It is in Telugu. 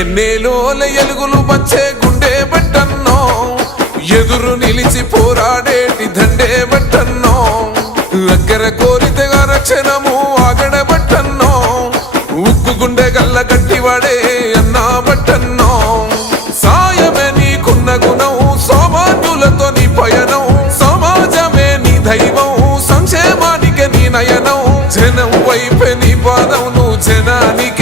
ఎన్నేలోల ఎలుగులు వచ్చే గుండె బట్టన్నో, ఎదురు నిలిచి పోరాడేటి దండే బట్టన్నో, అగ్గర కోరితగా రక్షణము ఆగడ బట్టన్నో, ఉక్కు గుండె గల్ల గట్టివాడే అన్నా బట్టన్నో. సాయమే నీకున్న గుణం, సామాన్యులతో నీ పయనం, సమాజమే నీ దైవం, సంక్షేమానికి నీ నయనం, జనం వైపే నీ పాదం, నువ్వు జనానికి